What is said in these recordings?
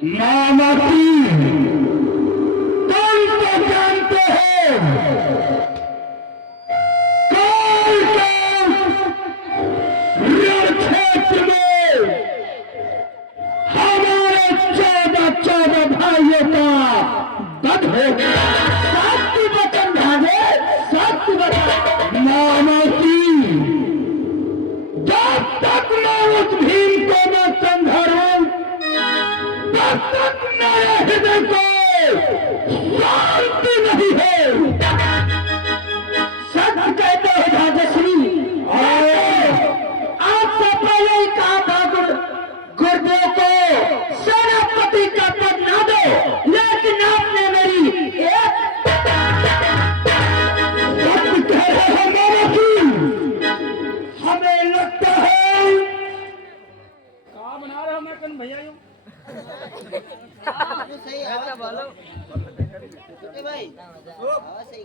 मामाती तुम तो जानते हो काल के रणक्षेत्र में हमारे 14 भाइयों का वध हो गया। सत्य वचन भागे, सत्य वचन। मामाती जब तक मैं उस भीम को न संघारूं तब तक मेरे हृदय को शांति नहीं है। सत्य कहते हो राजश्री। आपसे पहले ही कहा था गुर्दों को सेनापति का पद ना दो, लेकिन आपने मेरी एक सत्य कह रहे हो मामाती। हमें लगता है कहा बना रहे हो मैं कन भैया यूं सही आवाज बोलो भाई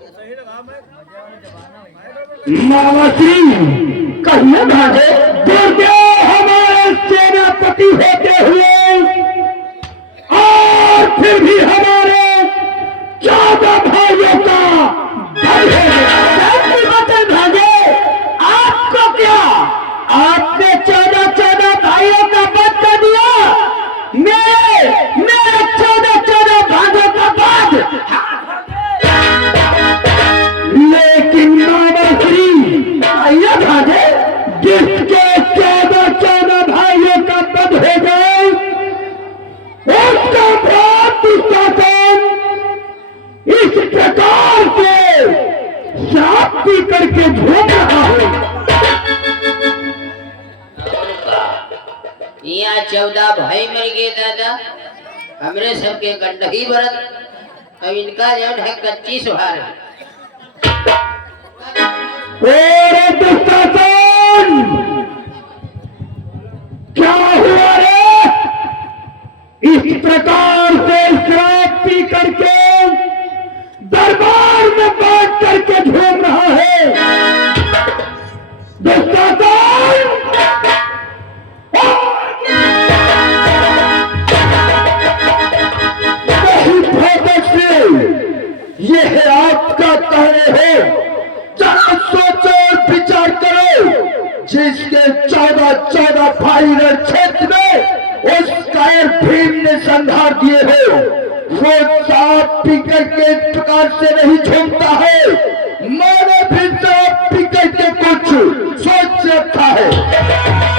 सही लगा मैं मामाती कहिए भागे दुर्देव हमारे सेनापति होते हुए और फिर भी हमारे 14 भाइयों का भाई हो गया। वचन भागे आपको क्या, आपने 14 भाइयों का वध कर दिया। मेरे 14 भाइयों का वध, लेकिन मामाश्री ये भागे जिसके 14 भाइयों का वध हो गए उसका भ्रात दुशासन इस प्रकार से श्राप पी करके झूम रहा है। यहाँ 14 भाई मर गए दादा, हमरे सबके गंडही बरत। अब इनका जौन है कच्ची सुहार है। ओरे दुशासन क्या हुआ रे? इस प्रकार से शराब पी करके दरबार में बैठ करके झूम रहा है। दुशासन ये है आपका कहने हो। जरा सोचो और विचार करो, जिसके 14 भाई रण क्षेत्र में उस कायर भीम ने संहार दिए हो, वो शराब पीकर के इस प्रकार से नहीं झूमता है। मैंने भी शराब पीकर के कुछ सोच रखा है।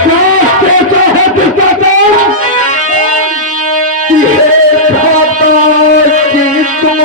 क्या सोचा है दुशासन? हे भगवान की तुम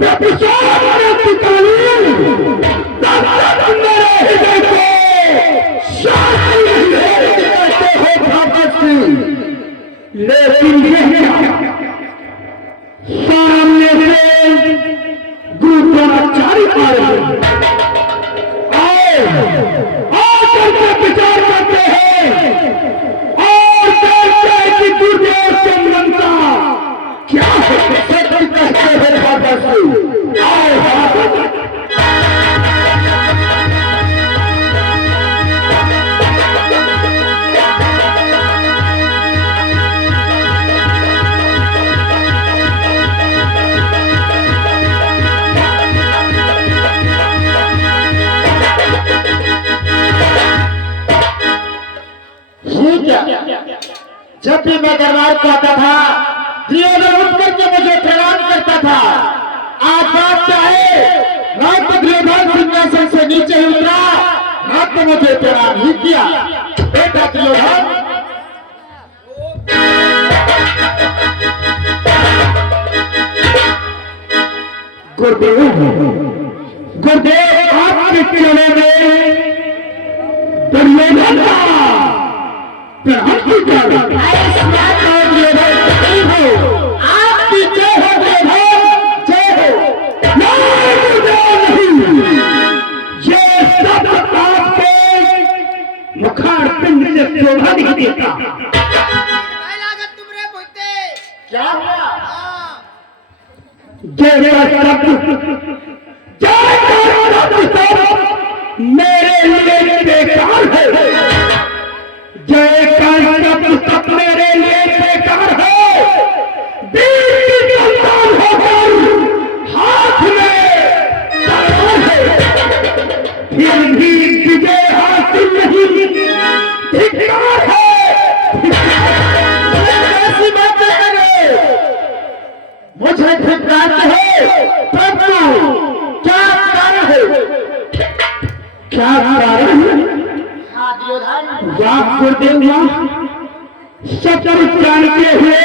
प्रतिशोध की तालीम तब तक मेरे हृदय को शांति नहीं करते हो भगत सिंह। लेकिन ये सामने से गुरु द्रोणाचार्य आ रहे हैं। आकर के विचार करते हैं और कहते हैं कि गुरुदेव के मनता क्या है, सत्य कहते हैं भगत सिंह। आओ जब भी मैं दरबार को आता था दुर्योधन उठ करके मुझे प्रणाम करता था। आज बात क्या है, ना तो दुर्योधन सिंहासन से नीचे ही उतरा, ना तो मुझे प्रणाम ही किया। बेटा दुर्योधन गुरुदेव, गुरुदेव आपके चरणों में दुर्योधन का मुखार पिंड से शोभा नहीं देता। क्या मेरे लिए बेकार है, जय का पुस्तक मेरे लिए बेकार है। वीर की संतान होकर हाथ में तलवार है, फिर भी विजय हासिल नहीं, धिक्कार है। ऐसी बातें करे, मुझे धिक्कार है। प्रभु क्या कारण है, क्या कारण है? गुरुदेव सब कुछ जानते हुए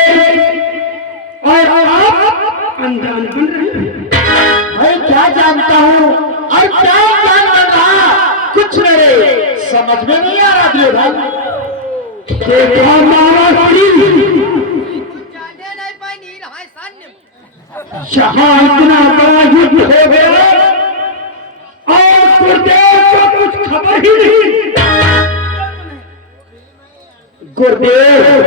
और आप अनजान बन रहे हैं। मैं क्या जानता हूँ और क्या जान रहा, कुछ मेरे समझ में नहीं आ रहा। दुर्योधन देखा मारा जहाँ इतना बड़ा युद्ध हो गया और गुरुदेव को कुछ खबर ही नहीं। गुरुदेव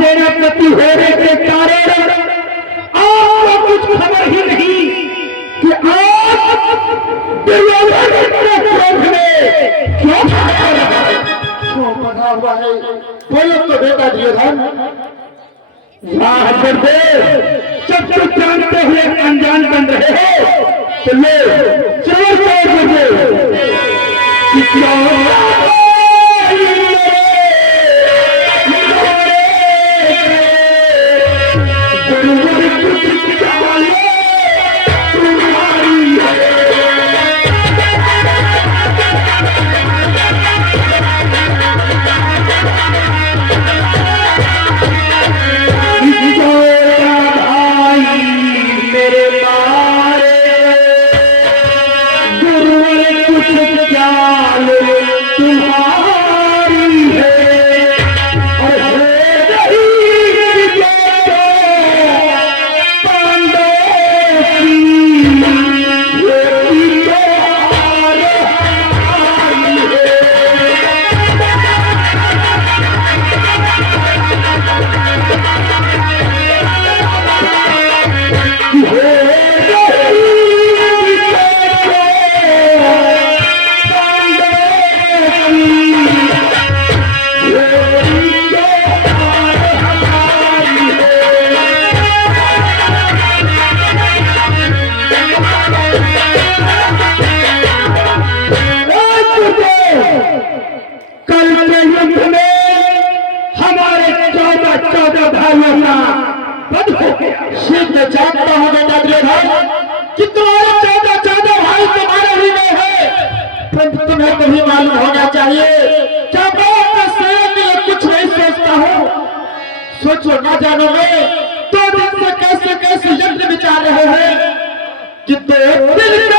सेनापति होने के कारण आपको कुछ खबर ही नहीं कि आप दुर्योधन के क्रोध में क्यों बना हुआ है। बोलो तो बेटा दुर्योधन, वाह गुरुदेव, सब कुछ जानते हुए अनजान बन रहे हो तो ले चलो गुरुदेव। 14 भाइयों का वध हो गया। शीघ्र जानता हूँ बेटा दुर्योधन कि तुम्हारे 14 भाई तुम्हारे ही में है, परंतु तुम्हें तो भी मालूम होना चाहिए क्या मैं अपने सेना के लिए कुछ नहीं सोचता हूँ। सोचो ना जानो मैं 2 दिन से कैसे कैसे यज्ञ विचार रहे हैं कि 2 दिन में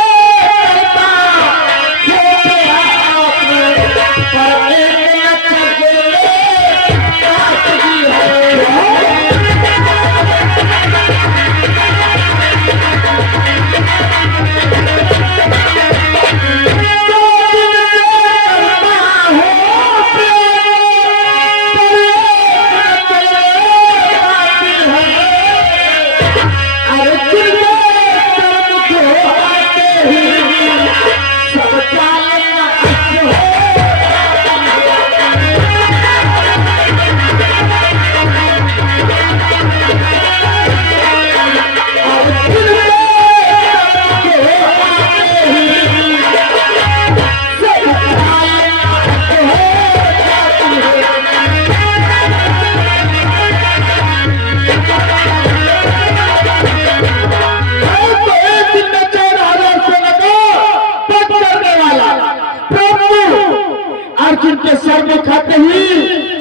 अर्जुन के सर में खाते ही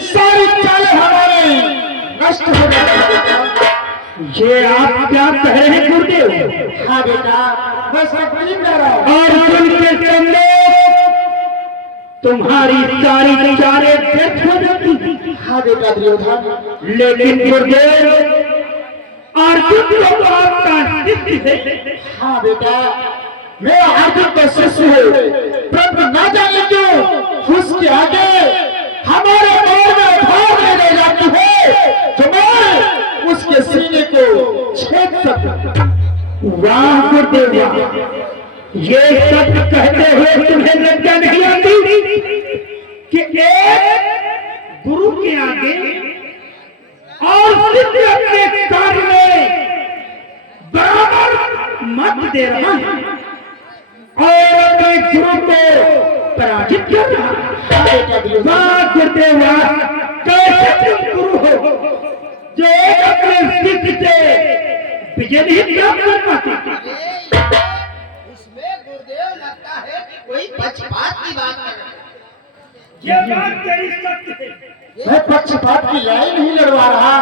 सारी चालें हमारे नष्ट हो जाती। ये आप क्या कह रहे हैं गुरुदेव? हाँ बेटा, मैं सब कह रहा हूँ। अर्जुन के चंदे तुम्हारी सारी चालें व्यर्थ हो जाती। हाँ बेटा दुर्योधन, लेकिन गुरुदेव अर्जुन तो आपका शिष्य है। हाँ बेटा, मेरा अर्जुन का शिष्य है, परंतु ना जाने क्यों उसके आगे हमारे पैर में भाग ले जाती है तो मैं उसके सीने को छेद सकूं। वाह गुरुदेव, ये सब कहते हुए तुम्हें लज्जा नहीं आती कि एक गुरु के आगे और शिष्य अपने कार्य में बराबर मत दे रहा है और अपने गुरु को पराजित कर रहा है। गुरुदेव, कैसे तुम गुरु हो जो अपने शिष्य से विजय नहीं प्राप्त कर पाते? इसमें गुरुदेव लगता है कि कोई पक्षपात की बात कर रहे हैं। ये बात तेरी सत्य है। मैं पक्षपात की लड़ाई नहीं लड़वा रहा।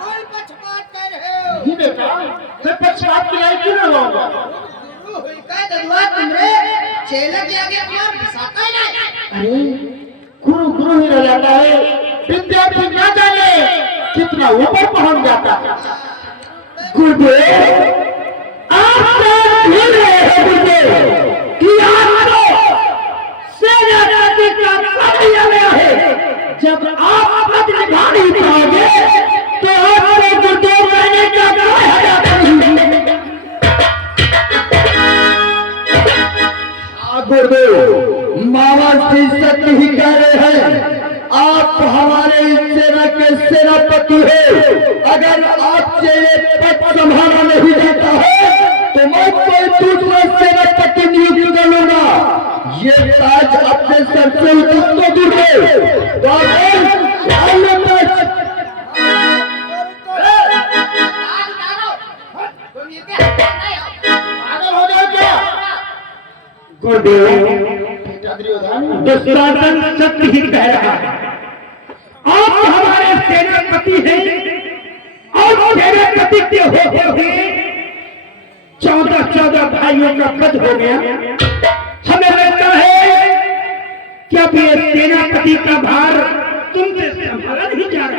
कोई पक्षपात कर रहे हो? नहीं बेटा, मैं पक्षपात की लड़ाई क्यों लड़वाऊंगा? गुरु हुई दलवा तुमरे चेले के आगे अपना बिसाता ही नहीं। अरे गुरु गुरु ही रह जाता है, विद्यार्थी ना जाने कितना ऊपर पहुंच जाता है। गुरुदेव, आप भूल रहे हैं गुरुदेव कि आपको सेनापति का पद दिया गया है। जब आप पद निभा नहीं पाओगे तो आपको गुरुदेव रहने का कोई हक नहीं। गुरुदेव, मामा जी सत्य ही कह रहे हैं, आप हमारे सेना के सेनापति हैं। अगर आपसे ये पद संभाला नहीं जाता है तो मैं कोई दूसरा सेनापति नियुक्त कर लूंगा। ये ताज अपने सर से उतर तो दूर है। दुशासन सत्य ही कह रहा है, आप हमारे सेनापति हैं और सेनापति के होते हुए 14 भाइयों का वध हो गया। हमें लगता है कि अब ये सेनापति का भार तुमसे संभाला नहीं जा रहा।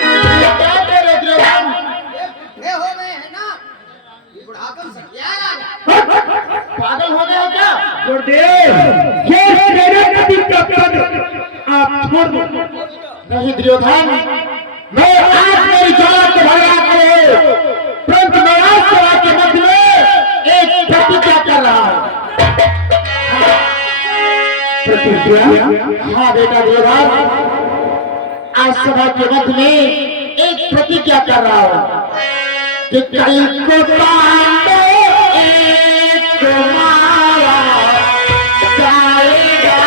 क्या कह रहे दुर्योधन? हो गए हैं ना, ये बुढ़ापन से क्या राजा पागल हो गए हो क्या? गुरुदेव, ये सेनापति का पद आप छोड़ दो। नहीं दुर्योधन, मैं आज मेरी जान को भगा कर परंतु मैं आज सभा के मध्य में एक प्रतिज्ञा कर रहा हूँ। प्रतिज्ञा? हाँ बेटा दुर्योधन, आज सभा के मध्य में एक प्रतिज्ञा कर रहा हूँ कि कल को पांडव एक मारा जाएगा।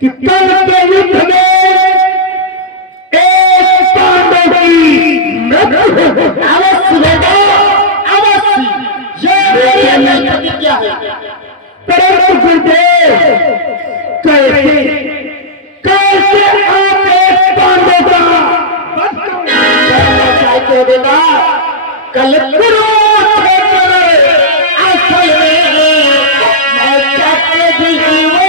कि कल के युद्ध में एक पांडव की मृत्यु अवश्य होगा, अवश्य। ये मेरी प्रतिज्ञा है। परंतु गुरुदेव कैसे कैसे आप एक पांडव का को देगा? कल कुरुक्षेत्र असल में मैं चाहते भी वो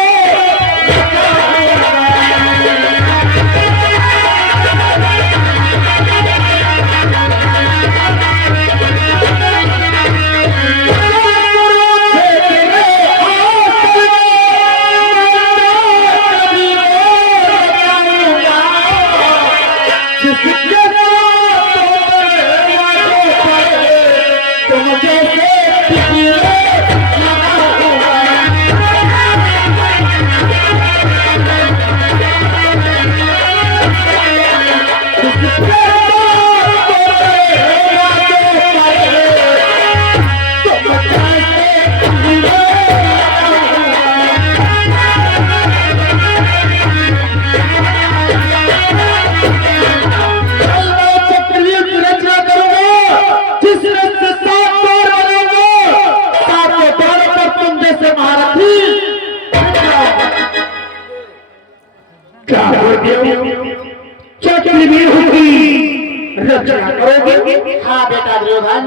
रचना करोगे? हाँ बेटा दुर्योधन।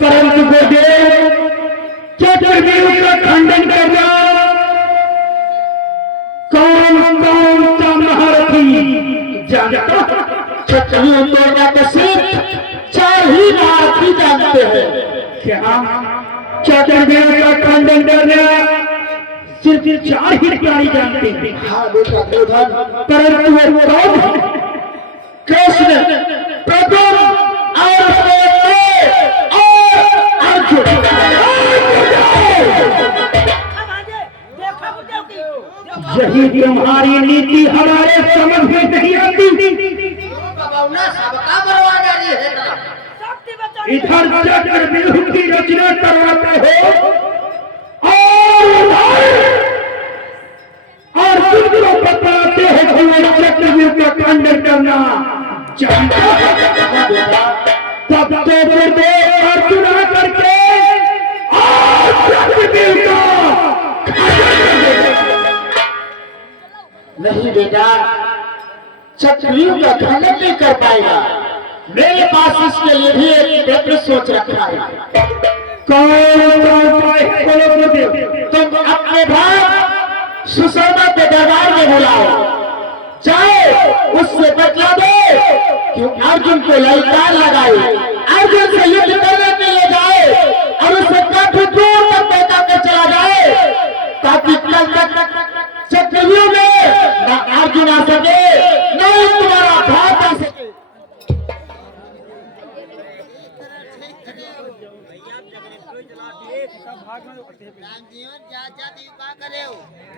परंतु गुरुदेव चक्रव्यूह का खंडन करना कौन कौन सा महारथी जानता? चक्रव्यूह तोड़ना तो सिर्फ 4 ही महारथी जानते हैं। क्या चक्रव्यूह का खंडन करना सिर्फ 4 ही प्राणी जानते हैं? हाँ बेटा दुर्योधन। परंतु वो कौन? कृष्ण, प्रद्युम्न और अर्जुन। यही तुम्हारी नीति हमारे समझ में नहीं आती। सबका बर्बाद है। इधर चक्रव्यूह की रचना करवाते हो और तुमको बताते हो कि चक्रव्यूह का खंडन करना जानता है। तब तो गुरुदेव अर्जुन करके और चक्रव्यूह का नहीं बेटा, चक्रव्यूह का खंडन नहीं कर पाएगा। मेरे पास इसके लिए भी एक बेहतर सोच रखा है। कौन तुम अपने भाई सुशर्मा के दरबार में बुलाओ, जाओ उससे बतला दो कि अर्जुन को ललकार लगाए, अर्जुन से युद्ध करने के लिए जाए और उसे काफी दूर तक बहका कर चला जाए, ताकि कल तक चक्रव्यूह में न अर्जुन आ सके न तुम्हारा भाग आ सके। भाग में